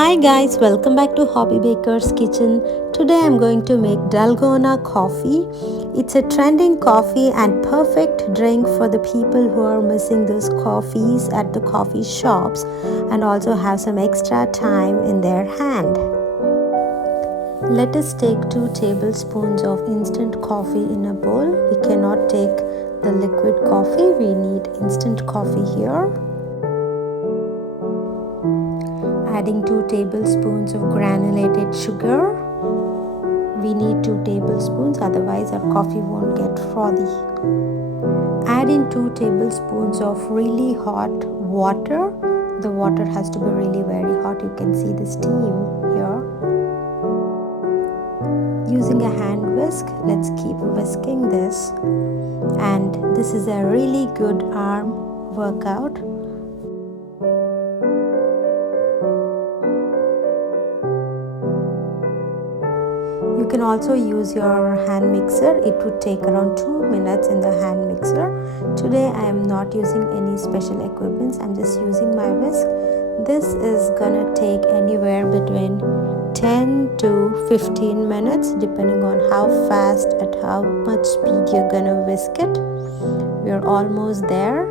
Hi guys, welcome back to Hobby Baker's Kitchen. Today I'm going to make Dalgona Coffee. It's a trending coffee and perfect drink for the people who are missing those coffees at the coffee shops and also have some extra time in their hand. Let us take 2 tablespoons of instant coffee in a bowl. We cannot take the liquid coffee, we need instant coffee here. Adding 2 tablespoons of granulated sugar. We need 2 tablespoons, otherwise our coffee won't get frothy. Add in 2 tablespoons of really hot water. The water has to be really very hot. You can see the steam here. Using a hand whisk, let's keep whisking this. And this is a really good arm workout. You can also use your hand mixer. It would take around 2 minutes in the hand mixer. Today I am not using any special equipments. I'm just using my whisk. This is gonna take anywhere between 10 to 15 minutes depending on how fast at how much speed you're gonna whisk it. We're almost there.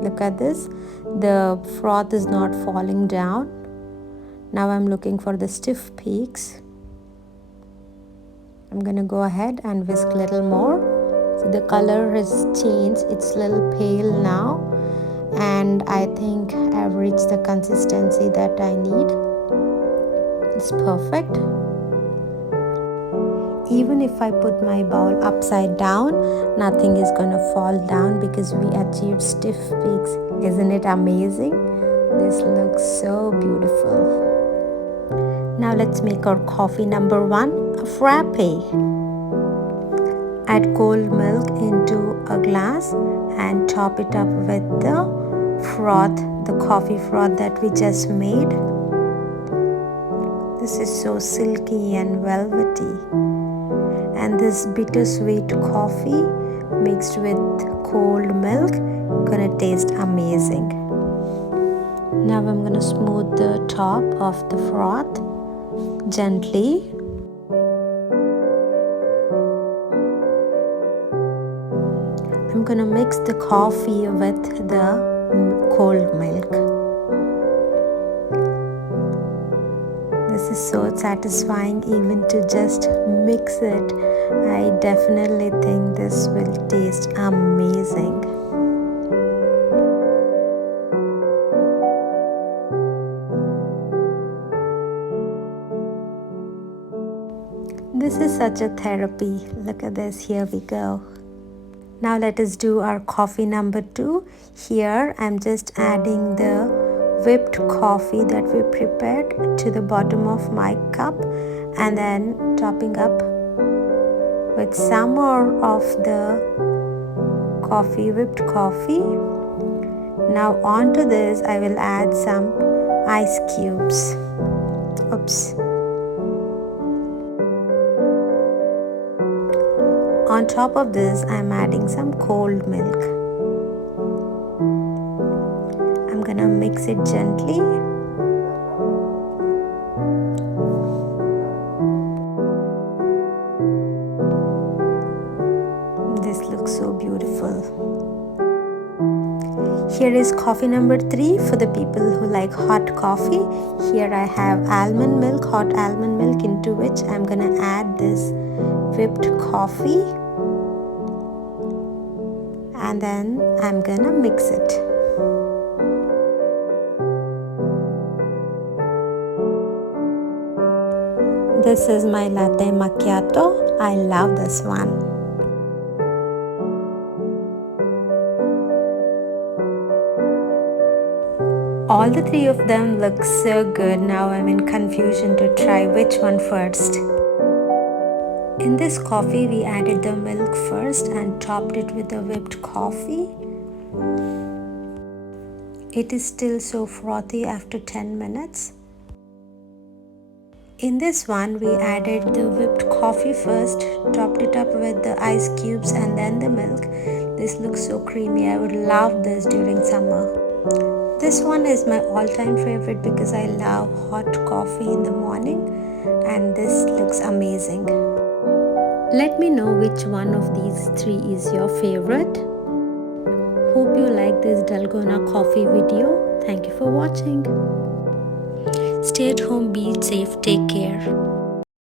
Look at this. The froth is not falling down. Now I'm looking for the stiff peaks. I'm gonna go ahead and whisk a little more. So the color has changed, it's a little pale now, and I think I've reached the consistency that I need. It's perfect. Even if I put my bowl upside down, nothing is gonna fall down because we achieved stiff peaks. Isn't it amazing? This looks so beautiful. Now let's make our coffee number 1, a frappe. Add cold milk into a glass and top it up with the froth, the coffee froth that we just made. This is so silky and velvety. And this bittersweet coffee mixed with cold milk gonna taste amazing. Now I'm gonna smooth the top of the froth gently. I'm gonna mix the coffee with the cold milk. This is so satisfying even to just mix it. I definitely think this will taste amazing. This is such a therapy. Look at this, here we go. Now let us do our coffee number 2. Here I'm just adding the whipped coffee that we prepared to the bottom of my cup and then topping up with some more of the whipped coffee. Now onto this I will add some ice cubes. Oops. On top of this, I'm adding some cold milk. I'm gonna mix it gently. This looks so beautiful. Here is coffee number 3 for the people who like hot coffee. Here I have almond milk, hot almond milk, into which I'm gonna add this whipped coffee. And then I'm gonna mix it. This is my latte macchiato. I love this one. All the 3 of them look so good. Now I'm in confusion to try which one first. In this coffee, we added the milk first and topped it with the whipped coffee. It is still so frothy after 10 minutes. In this one, we added the whipped coffee first, topped it up with the ice cubes and then the milk. This looks so creamy. I would love this during summer. This one is my all-time favorite because I love hot coffee in the morning, and this looks amazing. Let me know which one of these three is your favorite. Hope you like this Dalgona coffee video. Thank you for watching. Stay at home, be safe, take care.